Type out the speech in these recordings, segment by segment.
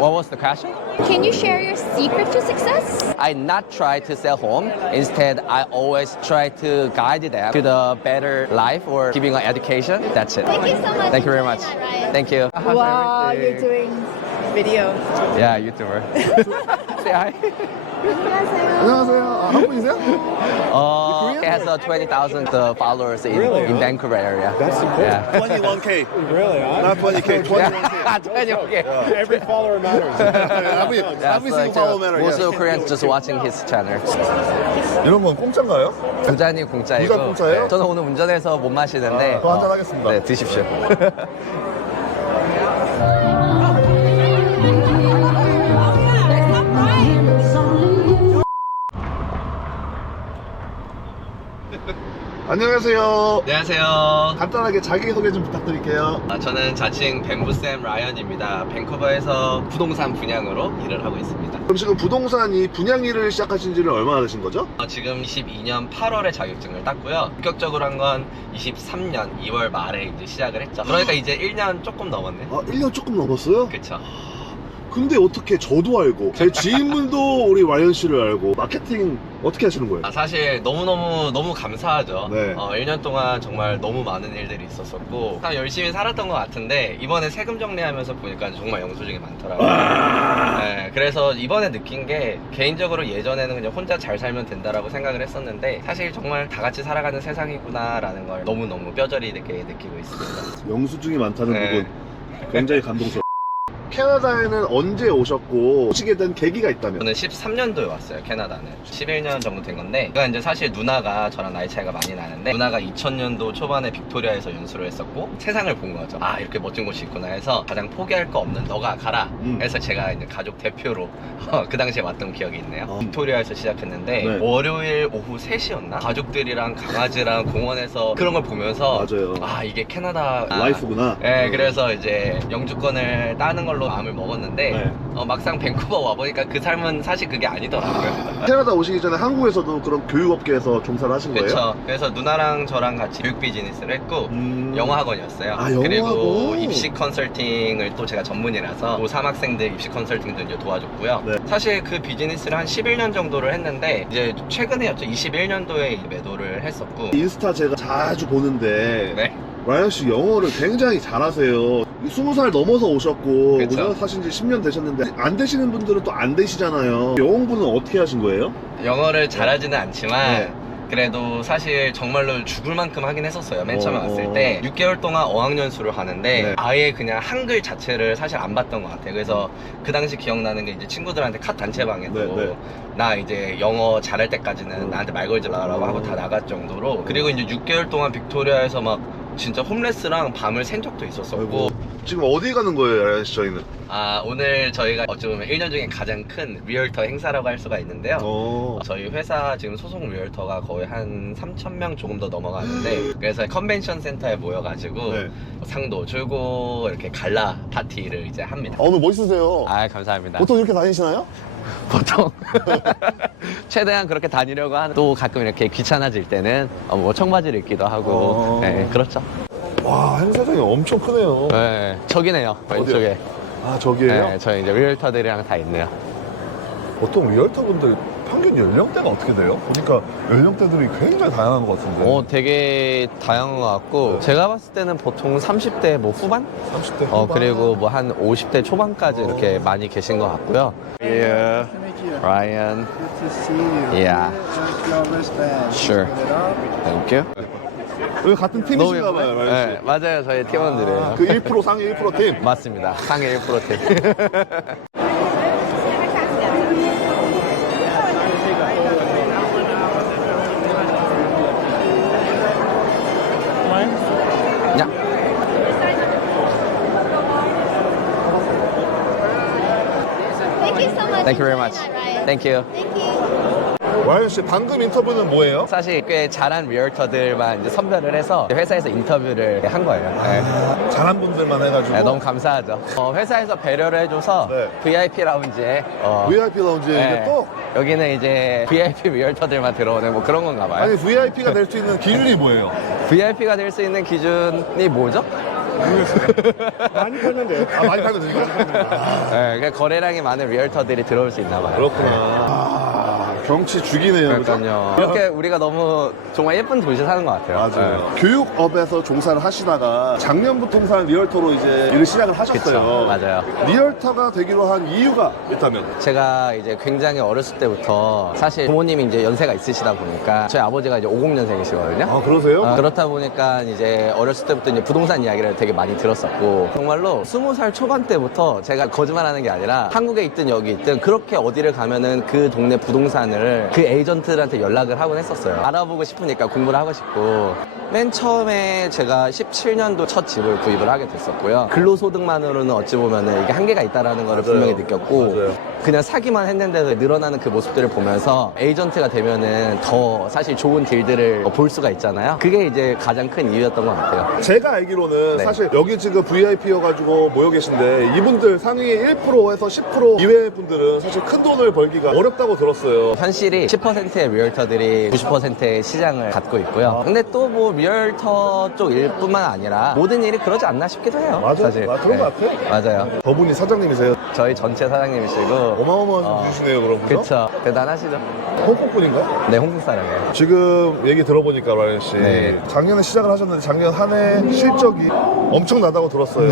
What was the question? Can you share your secret to success? I not try to sell home. Instead, I always try to guide them to the better life or giving an education. That's it. Thank you so much. Thank you very for much. doing that, Ryan. Thank you. Wow, you're doing video. Yeah, YouTuber. Say hi. 안녕하세요. 아, 한국 분이세요? He has 20,000 followers in, Really? in Vancouver area. That's cool. Yeah. 21K. Really? Huh? Not 20K, 21K. Yeah. Every follower matters. Every single follow matter. Most yes. of Koreans just watching his channel. 이런 건 공짜인가요? 두 잔이 공짜이고. 두잔 공짜예요? 저는 오늘 운전해서 못 마시는데. 또 한잔 하겠습니다. 네, 드십시오. 안녕하세요. 안녕하세요. 간단하게 자기소개 좀 부탁드릴게요. 저는 자칭 뱅부쌤 라이언입니다. 밴쿠버에서 부동산 분양으로 일을 하고 있습니다. 그럼 지금 부동산 이 분양 일을 시작하신 지는 얼마나 되신 거죠? 지금 22년 8월에 자격증을 땄고요. 본격적으로 한 건 23년 2월 말에 이제 시작을 했죠. 그러니까 이제 1년 조금 넘었네. 아, 1년 조금 넘었어요? 그쵸. 근데 어떻게 저도 알고 제 지인분도 우리 와이언 씨를 알고 마케팅 어떻게 하시는 거예요? 사실 너무 감사하죠. 네. 1년 동안 정말 너무 많은 일들이 있었었고 참 열심히 살았던 것 같은데 이번에 세금 정리하면서 보니까 정말 영수증이 많더라고요. 네, 그래서 이번에 느낀 게 개인적으로 예전에는 그냥 혼자 잘 살면 된다라고 생각을 했었는데 사실 정말 다 같이 살아가는 세상이구나 라는 걸 너무너무 뼈저리 느끼고 있습니다. 영수증이 많다는 네. 부분 굉장히 감동스러워요. 캐나다에는 언제 오셨고 오시게 된 계기가 있다면? 저는 13년도에 왔어요. 캐나다는 11년 정도 된 건데 제가 이제 사실 누나가 저랑 나이 차이가 많이 나는데 누나가 2000년도 초반에 빅토리아에서 연수를 했었고 세상을 본 거죠. 아 이렇게 멋진 곳이 있구나 해서 가장 포기할 거 없는 너가 가라 해서 제가 이제 가족 대표로 그 당시에 왔던 기억이 있네요. 빅토리아에서 시작했는데 네. 월요일 오후 3시였나? 가족들이랑 강아지랑 공원에서 그런 걸 보면서 맞아요. 아 이게 캐나다 라이프구나. 네, 그래서 이제 영주권을 따는 걸로 마음을 먹었는데 네. 막상 밴쿠버 와보니까 그 삶은 사실 그게 아니더라고요. 캐나다 오시기 전에 한국에서도 그런 교육업계에서 종사를 하신 거예요? 그렇죠. 그래서 누나랑 저랑 같이 교육 비즈니스를 했고 영어학원이었어요. 아, 영어학원. 그리고 입시 컨설팅을 또 제가 전문이라서 고3 학생들 입시 컨설팅도 이제 도와줬고요. 네. 사실 그 비즈니스를 한 11년 정도를 했는데 이제 최근에였죠. 21년도에 매도를 했었고 인스타 제가 자주 보는데 네. 라이언 씨 영어를 굉장히 잘하세요. 20살 넘어서 오셨고 그쵸. 그죠? 사신 지 10년 되셨는데 안 되시는 분들은 또 안 되시잖아요. 영어 공부는 어떻게 하신 거예요? 영어를 잘하지는 않지만 네. 그래도 사실 정말로 죽을 만큼 하긴 했었어요. 맨 처음에 어. 왔을 때 6개월 동안 어학연수를 하는데 네. 아예 그냥 한글 자체를 사실 안 봤던 것 같아요. 그래서 그 당시 기억나는 게 이제 친구들한테 카 단체방에도 네, 네. 나 이제 영어 잘할 때까지는 나한테 말 걸지 마라고 하고 다 나갈 정도로. 그리고 이제 6개월 동안 빅토리아에서 막 진짜 홈레스랑 밤을 샌 적도 있었었고. 아이고. 지금 어디 가는 거예요, 라이언 씨 저희는? 오늘 저희가 어쩌면 1년 중에 가장 큰 리얼터 행사라고 할 수가 있는데요. 저희 회사 지금 소속 리얼터가 거의 한 3,000명 조금 더 넘어가는데 그래서 컨벤션 센터에 모여가지고 네. 상도 줄고 이렇게 갈라 파티를 이제 합니다. 오늘 멋있으세요. 감사합니다. 보통 이렇게 다니시나요? 보통 최대한 그렇게 다니려고 하는 또 가끔 이렇게 귀찮아질 때는 뭐 청바지를 입기도 하고 네, 그렇죠. 와, 행사장이 엄청 크네요. 네, 저기네요. 왼쪽에. 아, 저기에요? 네, 저희 이제 리얼터들이랑 다 있네요. 보통 리얼터분들 평균 연령대가 어떻게 돼요? 보니까 연령대들이 굉장히 다양한 것 같은데. 되게 다양한 것 같고 제가 봤을 때는 보통 30대 뭐 후반? 30대 후반. 그리고 뭐 한 50대 초반까지 이렇게 많이 계신 것 같고요. Yeah, Ryan. Good to see you. Yeah. Your wristband. Sure. Put it up. Thank you. 여기 같은 팀이신가 봐요, 라이언 씨. 네, 맞아요. 저희 팀원들이에요. 그 1% 상위 1% 팀. 맞습니다. 상해 1% 팀. 야. Thank you so much. Thank you very for much. doing that, Ryan. Thank you. Thank you. 라이언 씨 방금 인터뷰는 뭐예요? 사실 꽤 잘한 리얼터들만 이제 선별을 해서 회사에서 인터뷰를 한 거예요. 네. 잘한 분들만 해가지고. 네, 너무 감사하죠. 회사에서 배려를 해줘서 네. VIP 라운지에 VIP 라운지에 네. 이게 또? 여기는 이제 VIP 리얼터들만 들어오는 뭐 그런 건가 봐요. 아니 VIP가 될 수 있는 기준이 뭐예요? VIP가 될 수 있는 기준이 뭐죠? 많이 팔는데. 아, 많이 팔면 되니까. 네, 그러니까 거래량이 많은 리얼터들이 들어올 수 있나 봐요. 그렇구나. 아, 경치 죽이네요. 그죠? 그러니까요. 이렇게 우리가 너무 정말 예쁜 도시 사는 것 같아요. 맞아요. 교육업에서 종사를 하시다가 작년부터 통산 리얼터로 이제 일을 시작을 하셨어요. 그쵸, 맞아요. 리얼터가 되기로 한 이유가 있다면? 제가 이제 굉장히 어렸을 때부터 사실 부모님이 이제 연세가 있으시다 보니까 저희 아버지가 이제 50년생이시거든요. 아, 그러세요? 그렇다 보니까 이제 어렸을 때부터 이제 부동산 이야기를 되게 많이 들었었고 정말로 20살 초반 때부터 제가 거짓말하는 게 아니라 한국에 있든 여기 있든 그렇게 어디를 가면은 그 동네 부동산을 그 에이전트들한테 연락을 하곤 했었어요. 알아보고 싶으니까 공부를 하고 싶고 맨 처음에 제가 17년도 첫 집을 구입을 하게 됐었고요. 근로소득만으로는 어찌 보면은 이게 한계가 있다라는 걸 분명히 느꼈고 맞아요. 그냥 사기만 했는데도 늘어나는 그 모습들을 보면서 에이전트가 되면은 더 사실 좋은 딜들을 볼 수가 있잖아요. 그게 이제 가장 큰 이유였던 것 같아요. 제가 알기로는 네. 사실 여기 지금 VIP여가지고 모여 계신데 이분들 상위 1%에서 10% 이외의 분들은 사실 큰 돈을 벌기가 어렵다고 들었어요. 현실이 10%의 리얼터들이 90%의 시장을 갖고 있고요. 근데 또 뭐 리얼터 쪽 일뿐만 아니라 모든 일이 그러지 않나 싶기도 해요. 맞아요. 사실. 아, 그런 것 같아요. 맞아요. 저분이 사장님이세요? 저희 전체 사장님이시고 어마어마한 분이시네요, 그럼. 그죠? 그쵸. 대단하시죠? 홍콩 분인가? 네, 홍콩 사람이에요. 지금 얘기 들어보니까 라이언 씨 네. 작년에 시작을 하셨는데 작년 한 해 실적이 엄청나다고 들었어요.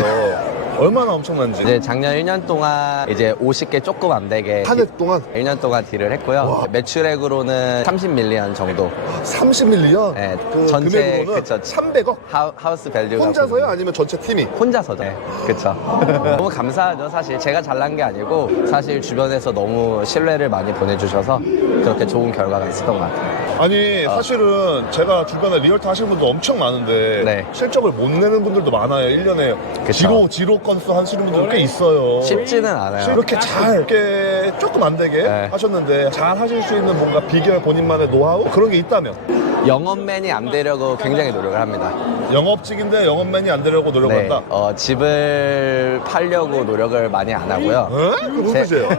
얼마나 엄청난지. 이제 작년 1년 동안 이제 50개 조금 안 되게 한 해 동안 1년 동안 딜을 했고요. 와. 매출액으로는 30밀리언 정도. 30밀리언. 네, 그 전체 금액으로는 그쵸. 300억. 하우스 밸류가 혼자서요? 아니면 전체 팀이? 혼자서죠. 네, 그쵸. 너무 감사하죠, 사실. 제가 잘난 게 아니고, 사실 주변에서 너무 신뢰를 많이 보내주셔서 그렇게 좋은 결과가 있었던 것 같아요. 아니 사실은 제가 주변에 리얼터 하시는 분도 엄청 많은데 네. 실적을 못 내는 분들도 많아요. 1년에 그쵸. 지로 건수 하시는 분들 꽤 있어요. 쉽지는 않아요. 이렇게 잘 이렇게 조금 안 되게 네. 하셨는데 잘 하실 수 있는 뭔가 비결 본인만의 노하우 그런 게 있다면 영업맨이 안 되려고 굉장히 노력을 합니다. 영업직인데 영업맨이 안 되려고 노력한다. 집을 팔려고 노력을 많이 안 하고요. 에? 그 무슨 뜻이에요?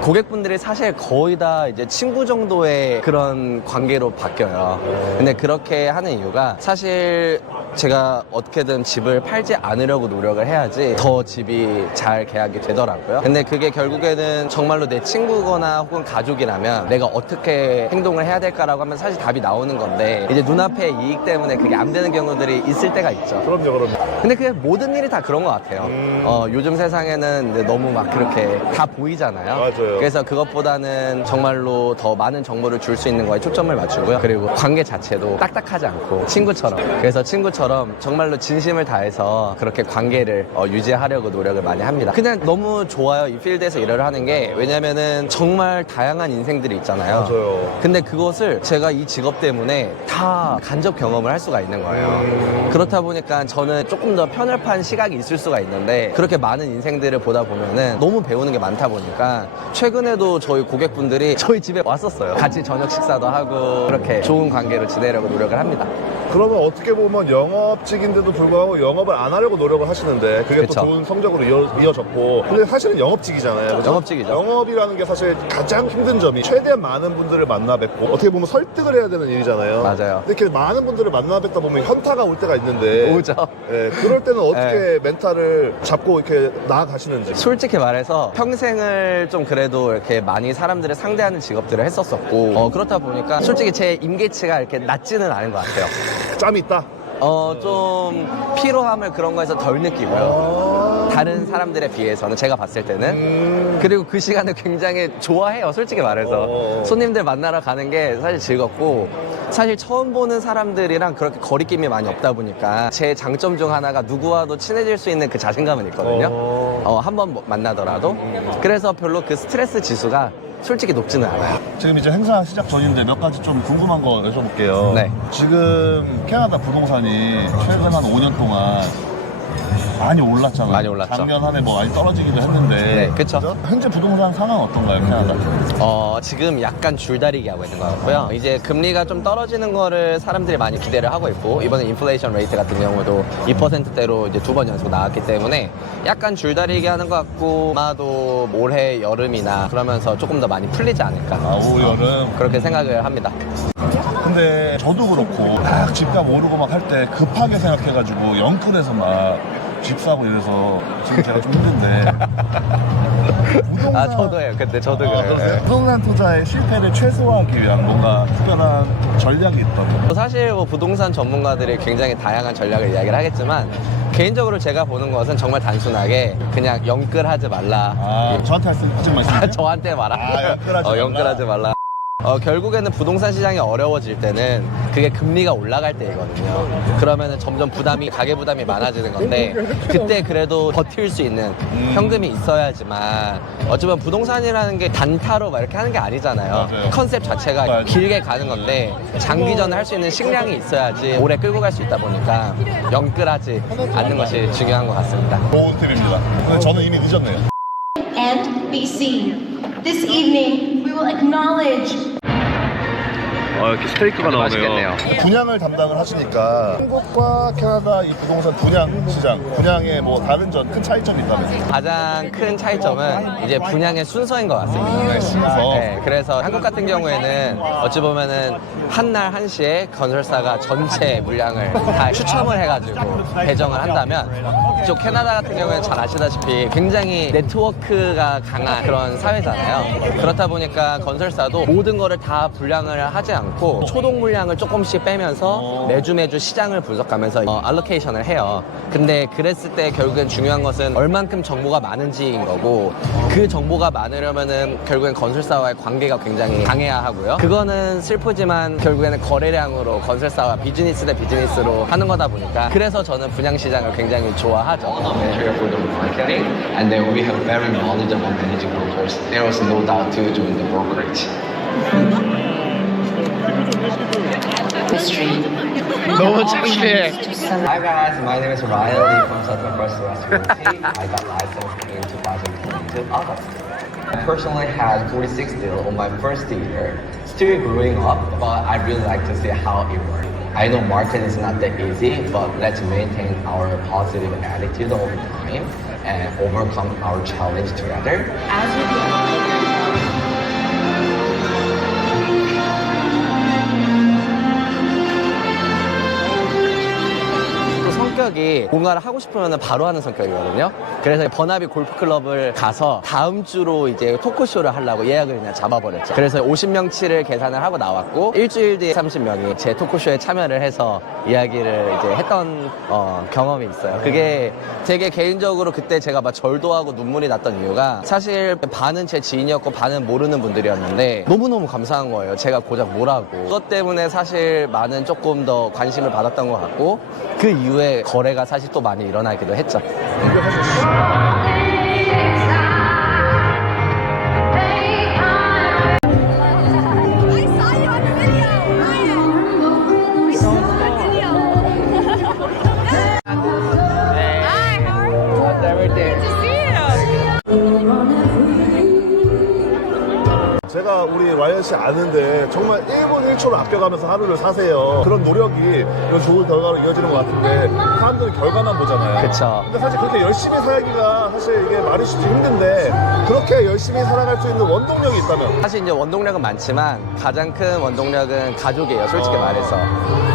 고객분들이 사실 거의 다 이제 친구 정도의 그런 관계로 바뀌어요. 근데 그렇게 하는 이유가 사실 제가 어떻게든 집을 팔지 않으려고 노력을 해야지 더 집이 잘 계약이 되더라고요. 근데 그게 결국에는 정말로 내 친구거나 혹은 가족이라면 내가 어떻게 행동을 해야 될까라고 하면 사실 답이 나오는 건데 이제 눈앞의 이익 때문에 그게 안 되는 경우들이 있을 때가 있죠. 그럼요. 근데 그게 모든 일이 다 그런 것 같아요. 요즘 세상에는 이제 너무 막 그렇게 다 보이잖아요. 맞아요. 그래서 그것보다는 정말로 더 많은 정보를 줄 수 있는 거에 초점을 맞추고요. 그리고 관계 자체도 딱딱하지 않고 친구처럼. 그래서 친구처럼 정말로 진심을 다해서 그렇게 관계를 유지하려고 노력을 많이 합니다. 그냥 너무 좋아요. 이 필드에서 일을 하는 게. 왜냐면은 정말 다양한 인생들이 있잖아요. 맞아요. 근데 그것을 제가 이 직업 때문에 다 간접 경험을 할 수가 있는 거예요. 그렇다 보니까 저는 조금 더 편협한 시각이 있을 수가 있는데 그렇게 많은 인생들을 보다 보면은 너무 배우는 게 많다 보니까 최근에도 저희 고객분들이 저희 집에 왔었어요. 같이 저녁 식사도 하고 그렇게 좋은 관계로 지내려고 노력을 합니다. 그러면 어떻게 보면 영업직인데도 불구하고 영업을 안 하려고 노력을 하시는데 그게 그쵸. 또 좋은 성적으로 이어졌고 근데 사실은 영업직이잖아요. 그죠? 영업직이죠. 영업이라는 게 사실 가장 힘든 점이 최대한 많은 분들을 만나 뵙고 어떻게 보면 설득을 해야 되는 일이잖아요. 맞아요. 근데 이렇게 많은 분들을 만나 뵙다 보면 현타가 올 때가 있는데 오죠. 예, 그럴 때는 어떻게 멘탈을 잡고 이렇게 나아가시는지. 솔직히 말해서 평생을 좀 그래도 이렇게 많이 사람들을 상대하는 직업들을 했었었고 그렇다 보니까 솔직히 제 임계치가 이렇게 낮지는 않은 것 같아요. 짬이 있다. 좀 피로함을 그런 거에서 덜 느끼고요. 다른 사람들에 비해서는 제가 봤을 때는 그리고 그 시간을 굉장히 좋아해요. 솔직히 말해서 손님들 만나러 가는 게 사실 즐겁고 사실 처음 보는 사람들이랑 그렇게 거리낌이 많이 없다 보니까 제 장점 중 하나가 누구와도 친해질 수 있는 그 자신감은 있거든요. 한 번 만나더라도 그래서 별로 그 스트레스 지수가 솔직히 높지는 않아요. 지금 이제 행사 시작 전인데 몇 가지 좀 궁금한 거 여쭤볼게요. 네. 지금 캐나다 부동산이 최근 한 5년 동안 많이 올랐잖아요. 많이 올랐죠. 작년 한 해 뭐 많이 떨어지기도 했는데. 네, 그쵸. 현재 부동산 상황 어떤가요, 캐나다? 지금 약간 줄다리기 하고 있는 것 같고요. 이제 금리가 좀 떨어지는 거를 사람들이 많이 기대를 하고 있고, 이번에 인플레이션 레이트 같은 경우도 2%대로 이제 2번 연속 나왔기 때문에 약간 줄다리기 하는 것 같고, 아마도 올해 여름이나 그러면서 조금 더 많이 풀리지 않을까. 올 여름. 그렇게 생각을 합니다. 근데 저도 그렇고 막 집값 오르고 막 할 때 급하게 생각해가지고 영끌에서 막 집 사고 이래서 지금 제가 좀 힘든데. 저도 해요. 그때 저도 그래요. 그러세요? 부동산 투자의 실패를 최소화하기 위한 뭔가 특별한 전략이 있다고. 사실 뭐 부동산 전문가들이 굉장히 다양한 전략을 이야기를 하겠지만, 개인적으로 제가 보는 것은 정말 단순하게 그냥 영끌하지 말라. 저한테 하신 말씀이세요? 저한테 말아. 영끌하지 말라. 영끌하지 말라. 결국에는 부동산 시장이 어려워질 때는 그게 금리가 올라갈 때이거든요. 그러면은 점점 가계 부담이 많아지는 건데, 그때 그래도 버틸 수 있는 현금이 있어야지만, 어쩌면 부동산이라는 게 단타로 막 이렇게 하는 게 아니잖아요. 맞아요. 컨셉 자체가 맞아요. 길게 가는 건데, 장기전을 할 수 있는 식량이 있어야지 오래 끌고 갈 수 있다 보니까 영끌하지 않는 것이 중요한 것 같습니다. 좋은 팁입니다. 근데 저는 이미 늦었네요. and be seen. This evening, we will acknowledge 이렇게 스테이크가 나오네요. 분양을 담당을 하시니까 한국과 캐나다 이 부동산 분양 시장, 분양의 뭐 다른 점, 큰 차이점이 있다면서요? 가장 큰 차이점은 이제 분양의 순서인 것 같습니다. 네, 순서. 네, 그래서 한국 같은 경우에는 어찌 보면은 한날 한시에 건설사가 전체 물량을 다 추첨을 해가지고 배정을 한다면, 이쪽 캐나다 같은 경우에는 잘 아시다시피 굉장히 네트워크가 강한 그런 사회잖아요. 그렇다 보니까 건설사도 모든 거를 다 분량을 하지 않고 초동 물량을 조금씩 빼면서 매주 시장을 분석하면서 알로케이션을 해요. 근데 그랬을 때 결국엔 중요한 것은 얼만큼 정보가 많은지인 거고, 그 정보가 많으려면은 결국엔 건설사와의 관계가 굉장히 강해야 하고요. 그거는 슬프지만 결국에는 거래량으로 건설사와 비즈니스 대 비즈니스로 하는 거다 보니까, 그래서 저는 분양 시장을 굉장히 좋아하죠. For the marketing, and then we have very knowledgeable managing brokers. There was no doubt to join the brokerage. 너무 창피해. Hi guys, my name is Riley from Southern First West Realty. I got licensed in 2022 August. I personally had 46 deals on my first year. Still growing up, but I really like to see how it works. I know market is not that easy, but let's maintain our positive attitude over time and overcome our challenge together. 성격이 뭔가를 하고 싶으면 바로 하는 성격이거든요. 그래서 버나비 골프클럽을 가서 다음 주로 이제 토크쇼를 하려고 예약을 그냥 잡아버렸죠. 그래서 50명치를 계산을 하고 나왔고, 일주일 뒤에 30명이 제 토크쇼에 참여를 해서 이야기를 이제 했던 경험이 있어요. 그게 되게 개인적으로 그때 제가 막 절도 하고 눈물이 났던 이유가, 사실 반은 제 지인이었고 반은 모르는 분들이었는데 너무너무 감사한 거예요. 제가 고작 뭐라고. 그것 때문에 사실 많은 조금 더 관심을 받았던 것 같고, 그 이후에 거래가 사실 또 많이 일어나기도 했죠. I saw you on video, Ryan. We saw you on video. Hi, how are you? How's everything? Good to see you. 제가 우리 라이언 씨 아는데 정말 1분 1초를 아껴가면서 하루를 사세요. 그런 노력이 이런 좋은 결과로 이어지는 것 같은데, 사람들은 결과만 보잖아요. 그쵸. 근데 사실 그렇게 열심히 살기가 사실 이게 말이 쉽지 힘든데, 그렇게 열심히 살아갈 수 있는 원동력이 있다면? 사실 이제 원동력은 많지만 가장 큰 원동력은 가족이에요, 솔직히 말해서.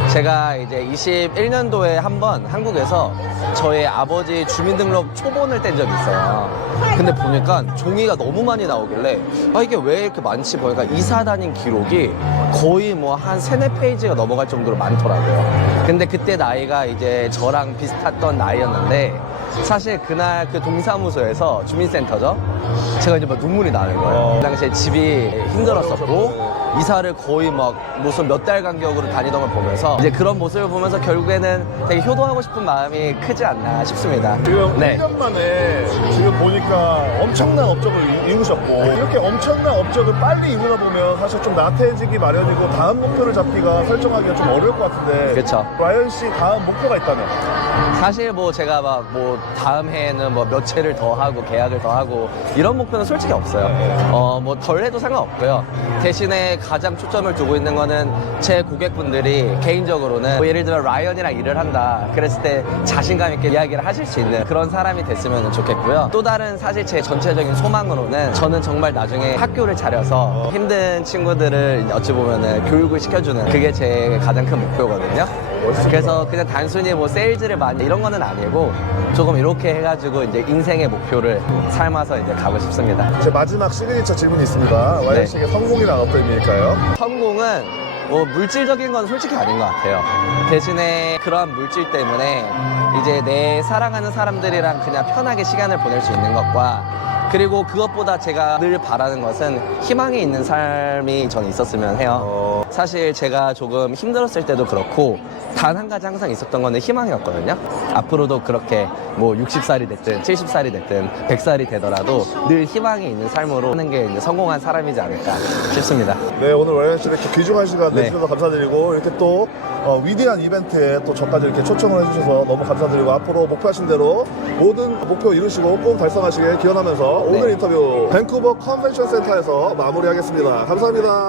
제가 이제 21년도에 한 번 한국에서 저희 아버지 주민등록 초본을 뗀 적이 있어요. 근데 보니까 종이가 너무 많이 나오길래, 이게 왜 이렇게 많지 보니까 이사 다닌 기록이 거의 뭐 한 3-4페이지가 넘어갈 정도로 많더라고요. 근데 그때 나이가 이제 저랑 비슷했던 나이였는데, 사실 그날 그 동사무소에서, 주민센터죠, 제가 이제 막 눈물이 나는 거예요. 그 당시에 집이 힘들었었고, 이사를 거의 막 무슨 몇 달 간격으로 다니던 걸 보면서 이제 그런 모습을 보면서 결국에는 되게 효도하고 싶은 마음이 크지 않나 싶습니다. 지금 네. 1년 만에 지금 보니까 엄청난 업적을 이루셨고 이렇게 엄청난 업적을 빨리 이루다 보면 사실 좀 나태해지기 마련이고 다음 목표를 잡기가 설정하기가 좀 어려울 것 같은데 그쵸. 라이언 씨 다음 목표가 있다면? 사실 뭐 제가 막 뭐 다음 해에는 뭐 몇 채를 더 하고 계약을 더 하고 이런 목표는 솔직히 없어요. 뭐 덜 해도 상관없고요. 대신에 가장 초점을 두고 있는 거는 제 고객분들이 개인적으로는 뭐 예를 들어 라이언이랑 일을 한다 그랬을 때 자신감 있게 이야기를 하실 수 있는 그런 사람이 됐으면 좋겠고요. 또 다른 사실 제 전체적인 소망으로는 저는 정말 나중에 학교를 차려서 힘든 친구들을 어찌 보면은 교육을 시켜주는 그게 제 가장 큰 목표거든요. 그래서 그냥 단순히 뭐 세일즈를 많이 이런 거는 아니고 조금 이렇게 해가지고 이제 인생의 목표를 삶아서 이제 가고 싶습니다. 제 마지막 시그니처 질문이 있습니다. 라이언 네. 씨에게 성공이란 어떤 의미일까요? 성공은 뭐 물질적인 건 솔직히 아닌 것 같아요. 대신에 그러한 물질 때문에 이제 내 사랑하는 사람들이랑 그냥 편하게 시간을 보낼 수 있는 것과 그리고 그것보다 제가 늘 바라는 것은 희망이 있는 삶이 저는 있었으면 해요. 사실 제가 조금 힘들었을 때도 그렇고 단 한 가지 항상 있었던 거는 희망이었거든요. 앞으로도 그렇게 뭐 60살이 됐든 70살이 됐든 100살이 되더라도 늘 희망이 있는 삶으로 하는 게 이제 성공한 사람이지 않을까 싶습니다. 네, 오늘 라이언 씨 이렇게 귀중한 시간 네. 내주셔서 감사드리고 이렇게 또 위대한 이벤트에 또 저까지 이렇게 초청을 해주셔서 너무 감사드리고 앞으로 목표하신 대로 모든 목표 이루시고 꼭 달성하시길 기원하면서 오늘 인터뷰 밴쿠버 컨벤션 센터에서 마무리하겠습니다. 감사합니다.